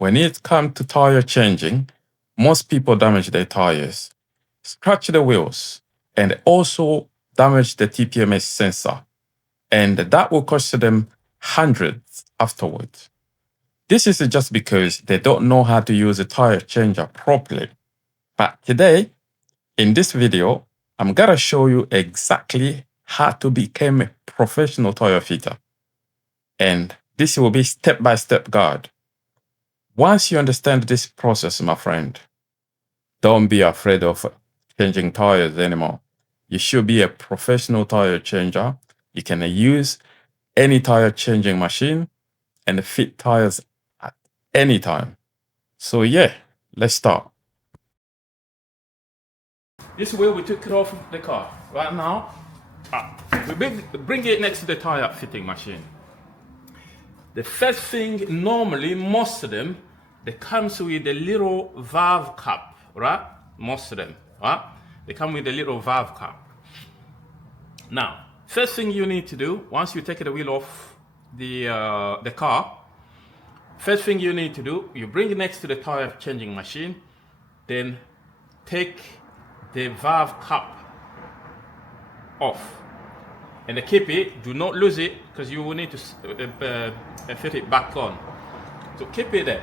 when it comes to tire changing, most people damage their tires, scratch the wheels, and also damage the TPMS sensor. And that will cost them hundreds afterwards. This is just because they don't know how to use a tire changer properly. But today, in this video, I'm gonna show you exactly how to become a professional tire fitter. And this will be step-by-step guide. Once you understand this process, my friend, don't be afraid of changing tires anymore. You should be a professional tire changer. You can use any tire changing machine and fit tires at any time. So yeah, let's start. This way we took it off the car. Right now, we bring it next to the tire fitting machine. The first thing, normally, most of them, they comes with a little valve cap, right? Most of them, right? They come with a little valve cap. Now, first thing you need to do, once you take the wheel off the car, first thing you need to do, you bring it next to the tire changing machine, then take the valve cap off. And keep it, do not lose it, because you will need to fit it back on. So keep it there.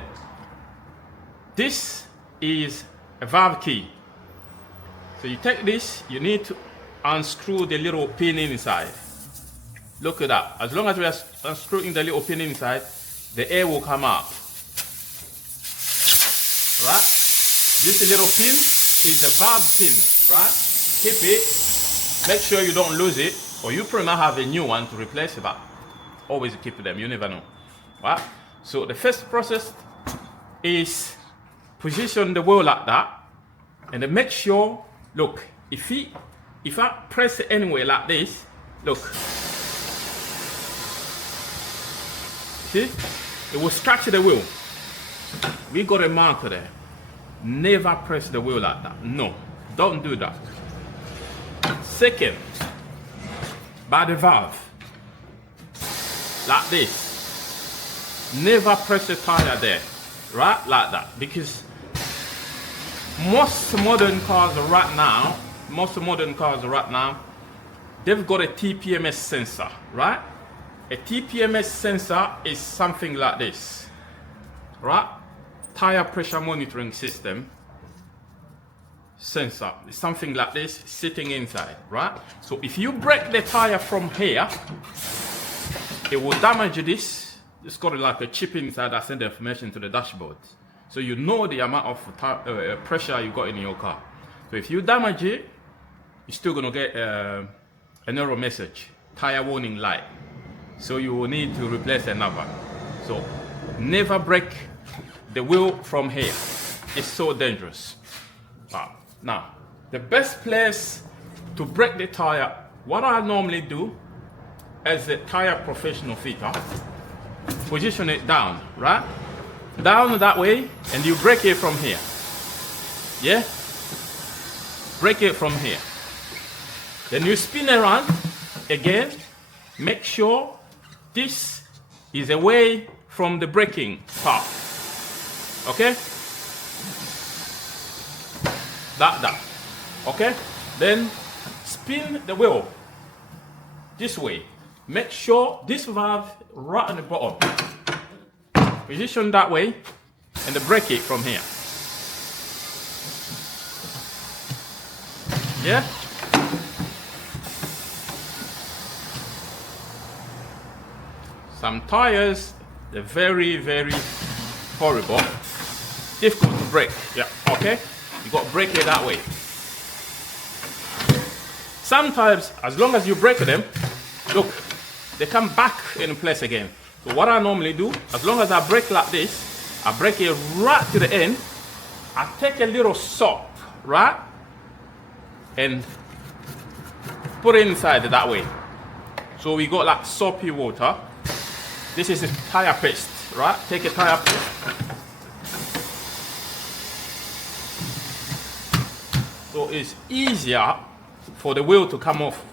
This is a valve key. So you take this, you need to unscrew the little pin inside. Look at that. As long as we are unscrewing the little pin inside, the air will come out. Right? This little pin is a valve pin, right? Keep it. Make sure you don't lose it, or you probably might have a new one to replace it, but always keep them, you never know. Right? So the first process is position the wheel like that, and then make sure, look, if I press it anywhere like this, look, see, it will scratch the wheel. We got a marker there. Never press the wheel like that. No, don't do that. Second, by the valve, like this. Never press the tire there, right? Like that, because most modern cars right now, they've got a TPMS sensor, right? A TPMS sensor is something like this, right? Tire pressure monitoring system sensor is something like this sitting inside, right? So if you break the tire from here, it will damage this. It's got like a chip inside that sends the information to the dashboard, so you know the amount of pressure you got in your car. So if you damage it, you're still gonna get an error message, tire warning light. So you will need to replace another. So never break the wheel from here. It's so dangerous. Now, the best place to break the tire, what I normally do as a tire professional fitter, position it down, right? Down that way, and you break it from here. Yeah? Break it from here. Then you spin around again. Make sure this is away from the braking part. Okay? That. Okay? Then spin the wheel this way. Make sure this valve right on the bottom. Position that way, and then break it from here. Yeah? Some tires, they're very, very horrible. Difficult to break. Yeah, okay? You got to break it that way. Sometimes, as long as you break them, look, they come back in place again. So what I normally do, as long as I break like this, I break it right to the end. I take a little soap, right? And put it inside that way. So we got like soapy water. This is a tire paste, right? Take a tire paste. So it's easier for the wheel to come off,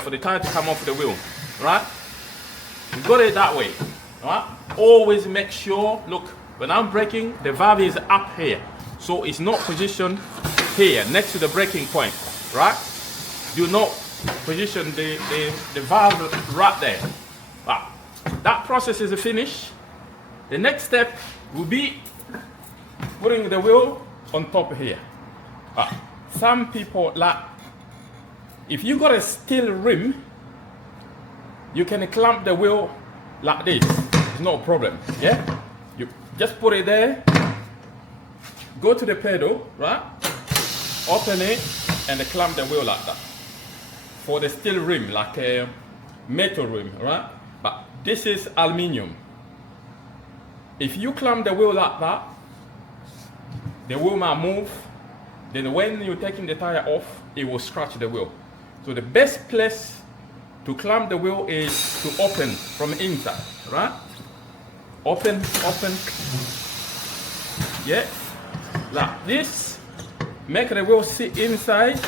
for the tire to come off the wheel, right? You got it that way, right? Always make sure, look, When I'm braking, the valve is up here. So it's not positioned here, next to the braking point, right? Do not position the valve right there. Wow. That process is finished. The next step will be putting the wheel on top here. Some people like, if you got a steel rim, you can clamp the wheel like this. It's no problem, yeah? You just put it there, go to the pedal, right? Open it and clamp the wheel like that. For the steel rim, like a metal rim, right? But this is aluminium. If you clamp the wheel like that, the wheel might move. Then when you're taking the tire off, it will scratch the wheel. So the best place to clamp the wheel is to open from inside, right? Open. Yeah, like this. Make the wheel sit inside.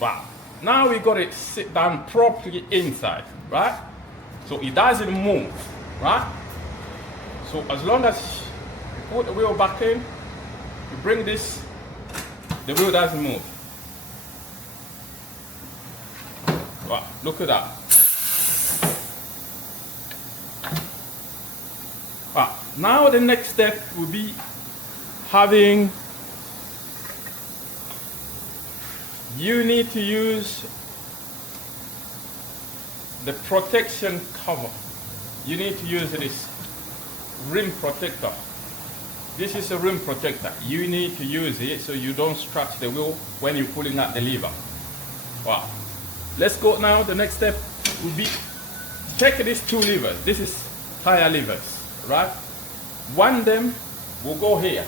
Wow. Now we got it sit down properly inside, right? So it doesn't move, right? So as long as you put the wheel back in, you bring this, the wheel doesn't move. Wow, look at that. Wow. Now the next step will be having, you need to use the protection cover. You need to use this rim protector. This is a rim protector. You need to use it so you don't scratch the wheel when you're pulling out the lever. Wow. Let's go now. The next step will be check these two levers. This is tire levers, right? One of them will go here.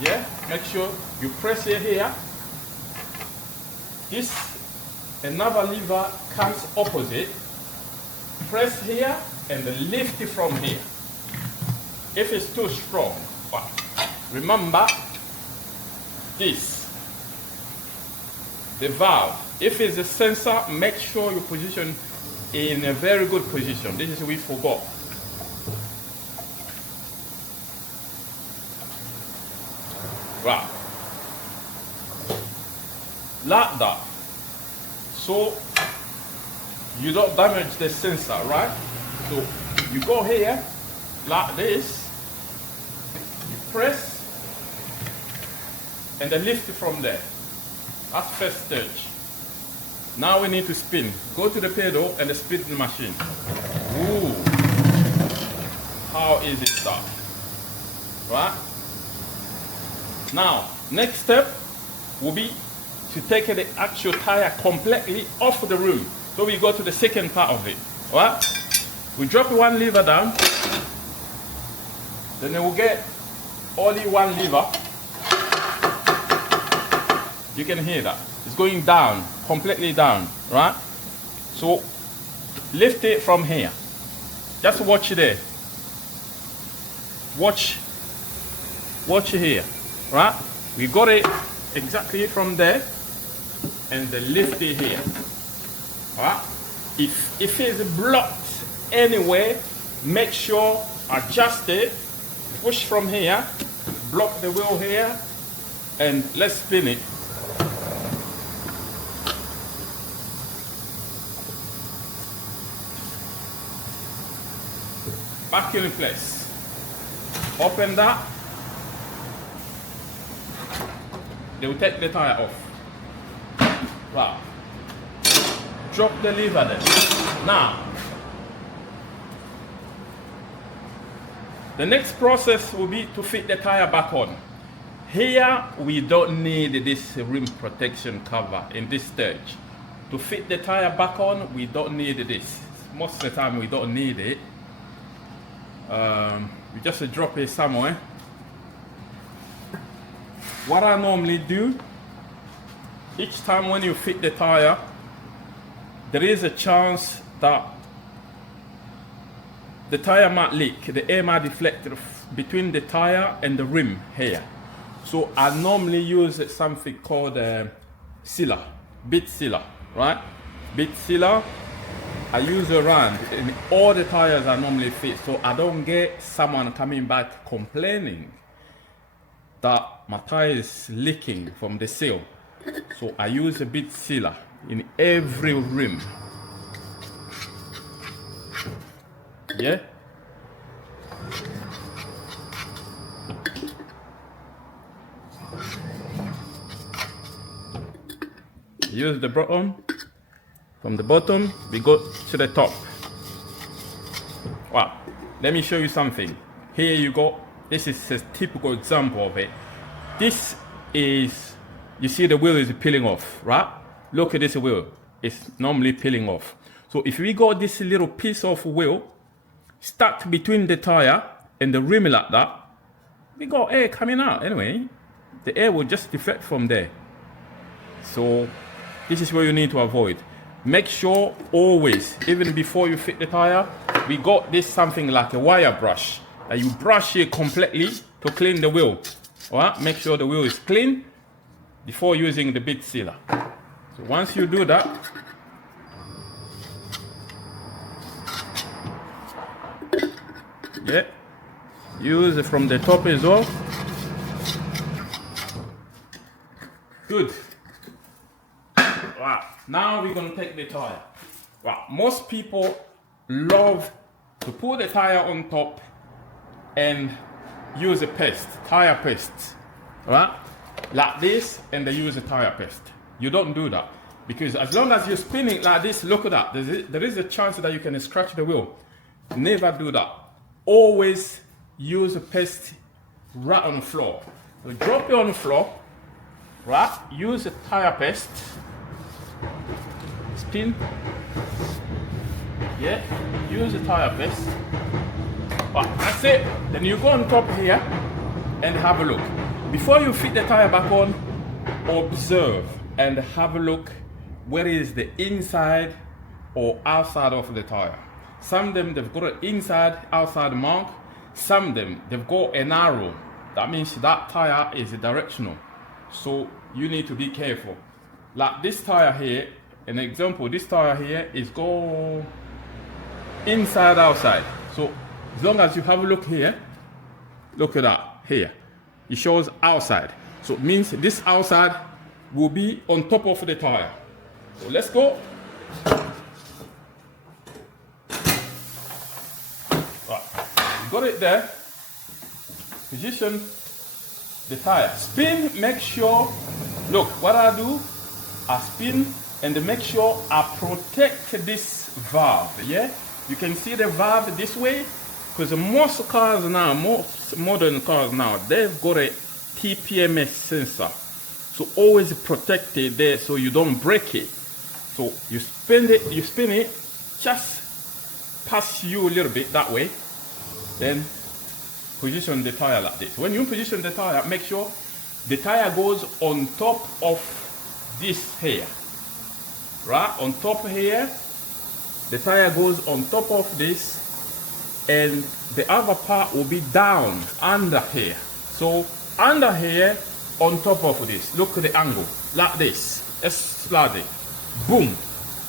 Yeah, make sure you press it here. This another lever comes opposite. Press here and lift it from here. If it's too strong, but remember this, the valve. If it's a sensor, make sure you position in a very good position. This is we forgot. Right. Like that. So you don't damage the sensor, right? So you go here like this, you press and then lift it from there. That's first stage. Now we need to spin. Go to the pedal and spin the machine. Ooh, how easy is that? Right? Now, next step will be to take the actual tire completely off the rim. So we go to the second part of it. Right? We drop one lever down. Then we will get only one lever. You can hear that. It's going down, completely down, right? So lift it from here. Just watch there. Watch here, right? We got it exactly from there and then lift it here. Right? If it's blocked anywhere, make sure adjust it, push from here, block the wheel here, and let's spin it. Back in place. Open that. They will take the tire off. Wow. Drop the lever there. Now, the next process will be to fit the tire back on. Here, we don't need this rim protection cover in this stage. To fit the tire back on, we don't need this. Most of the time, we don't need it. We just drop it somewhere. What I normally do, each time when you fit the tire, there is a chance that the tire might leak, the air might deflect between the tire and the rim here. So I normally use something called sealer, bead sealer, right? Bead sealer. I use a round and all the tires are normally fit, so I don't get someone coming back complaining that my tire is leaking from the seal. So I use a bead sealer in every rim. Yeah. Use the bottom. From the bottom, we go to the top. Wow. Let me show you something. Here you go. This is a typical example of it. This is, you see the wheel is peeling off, right? Look at this wheel. It's normally peeling off. So if we got this little piece of wheel stuck between the tire and the rim like that, we got air coming out anyway. The air will just deflect from there. So this is what you need to avoid. Make sure always, even before you fit the tire, we got this something like a wire brush. And you brush it completely to clean the wheel. Alright, make sure the wheel is clean before using the bead sealer. So once you do that, yeah, use it from the top as well. Good. Wow. Now we're going to take the tire. Wow. Most people love to put the tire on top and use a paste, tire paste. Right? Like this, and they use a tire paste. You don't do that. Because as long as you're spinning like this, look at that. There is a chance that you can scratch the wheel. Never do that. Always use a paste right on the floor. So drop it on the floor. Right? Use a tire paste. Spin. Yeah, use a tire paste. Right, that's it. Then you go on top here and have a look. Before you fit the tire back on, observe and have a look where is the inside or outside of the tire. Some of them they've got an inside outside mark. Some of them they've got an arrow. That means that tire is directional. So you need to be careful. Like this tire here, an example, this tire here is go inside outside. So as long as you have a look here, look at that here. It shows outside. So it means this outside will be on top of the tire. So let's go. Right. You got it there. Position the tire. Spin, make sure, look, what I do, I spin and make sure I protect this valve, yeah? You can see the valve this way, because most cars now, most modern cars now, they've got a TPMS sensor. So always protect it there so you don't break it. So you spin it, just pass you a little bit that way, then position the tire like this. When you position the tire, make sure the tire goes on top of this here. Right? On top here, the tire goes on top of this, and the other part will be down under here. So under here, on top of this, look at the angle, like this. Let's slide it. Boom.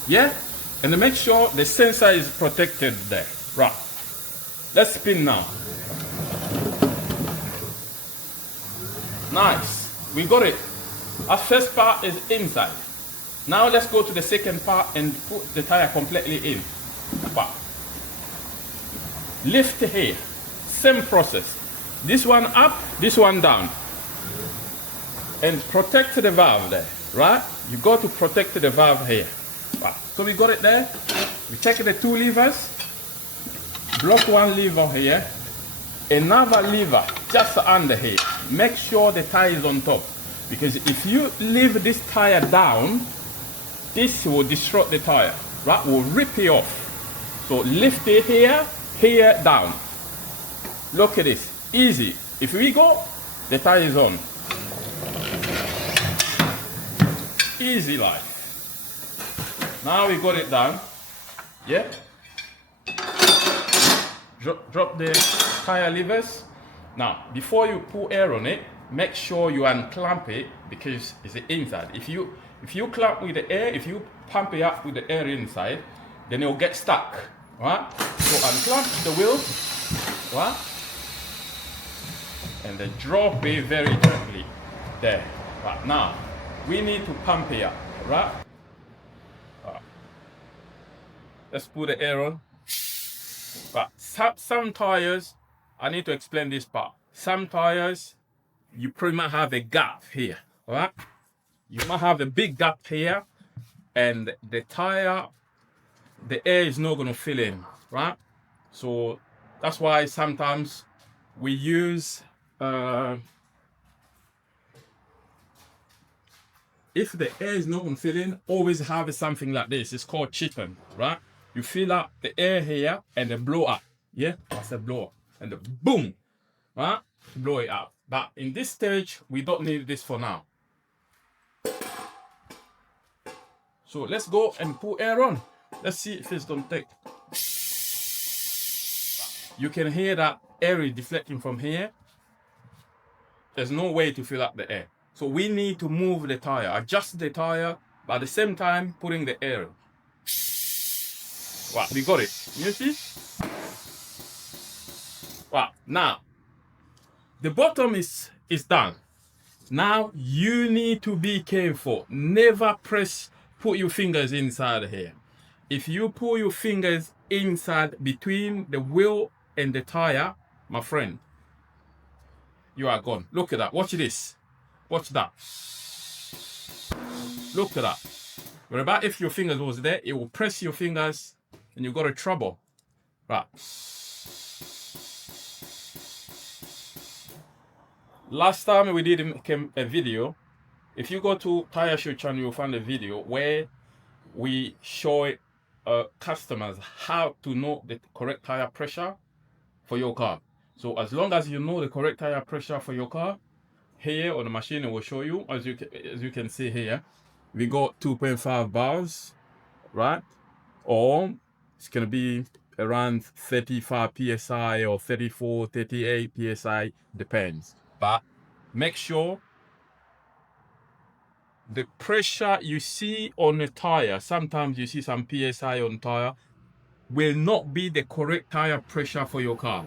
Yeah? And make sure the sensor is protected there. Right. Let's spin now. Nice. We got it. Our first part is inside. Now let's go to the second part and put the tire completely in. Wow. Lift here. Same process. This one up, this one down. And protect the valve there, right? You got to protect the valve here. Wow. So we got it there. We take the two levers. Block one lever here. Another lever just under here. Make sure the tire is on top. Because if you leave this tire down, this will destroy the tire, right? Will rip it off. So lift it here, here, down. Look at this, easy. If we go, the tire is on. Easy life. Now we got it down. Yeah. Drop the tire levers. Now, before you put air on it, make sure you unclamp it because it's the inside. If you clamp with the air, if you pump it up with the air inside, then it'll get stuck, right? So unclamp the wheel, right? And then drop it very gently there. Right, now we need to pump here, right? Let's put the air on. But some tires, I need to explain this part. Some tires, you pretty much have a gap here, right? You might have a big gap here, and the tire, the air is not going to fill in, right? So that's why sometimes we use, if the air is not going to fill in, always have something like this. It's called chipping, right? You fill up the air here and then blow up. Yeah, that's a blow up. And then boom, right? Blow it up. But in this stage, we don't need this for now. So let's go and put air on. Let's see if it's gonna take. You can hear that air is deflecting from here. There's no way to fill up the air. So we need to move the tire, adjust the tire, but at the same time putting the air in. Wow, we got it. You see? Wow, now the bottom is done. Now you need to be careful. Never put your fingers inside here. If you put your fingers inside between the wheel and the tire, my friend, you are gone. Look at that. Watch this. Watch that. Look at that. What about if your fingers was there, it will press your fingers and you got a trouble. Right. Last time we did a video. If you go to TireSho channel, you'll find a video where we show customers how to know the correct tire pressure for your car. So as long as you know the correct tire pressure for your car, here on the machine it will show you, as you can see here, we got 2.5 bars, right? Or it's gonna be around 35 psi or 34, 38 psi, depends. But make sure the pressure you see on the tire, sometimes you see some psi on tire, will not be the correct tire pressure for your car.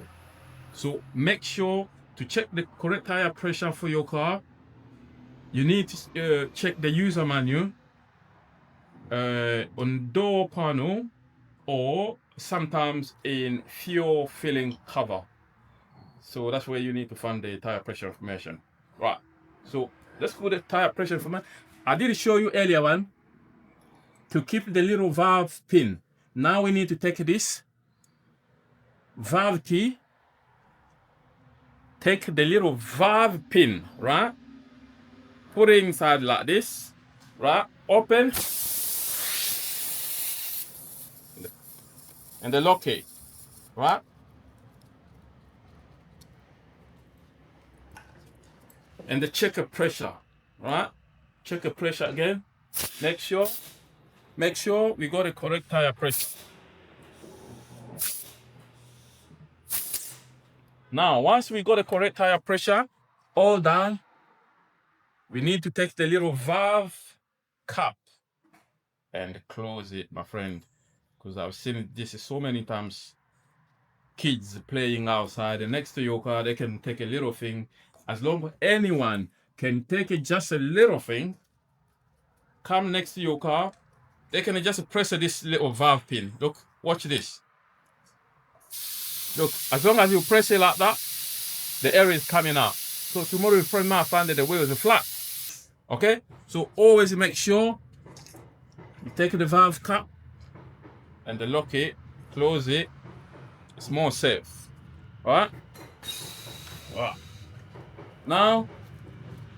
So make sure to check the correct tire pressure for your car. You need to check the user manual on door panel, or sometimes in fuel filling cover. So that's where you need to find the tire pressure information. Right, so let's put the tire pressure information. I did show you earlier one to keep the little valve pin. Now we need to take this valve key, take the little valve pin, right? Put it inside like this, right? Open and then lock it, right? And the checker pressure, right? Checker pressure again. Make sure we got the correct tire pressure. Now, once we got the correct tire pressure, all done, we need to take the little valve cap and close it, my friend, because I've seen this so many times. Kids playing outside and next to your car, they can take a little thing. As long as anyone can take it, just a little thing, come next to your car, they can just press this little valve pin. Look, watch this. Look, as long as you press it like that, the air is coming out. So tomorrow you probably might find that the wheel is flat. Okay? So always make sure you take the valve cap and then lock it, close it. It's more safe. Alright? Alright. Now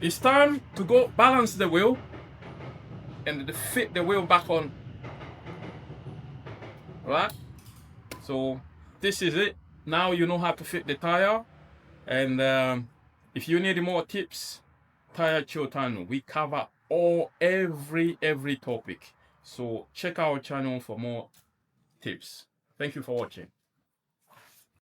it's time to go balance the wheel and fit the wheel back on. Alright? So this is it. Now you know how to fit the tire. And if you need more tips, TireSho channel, we cover every topic. So check our channel for more tips. Thank you for watching.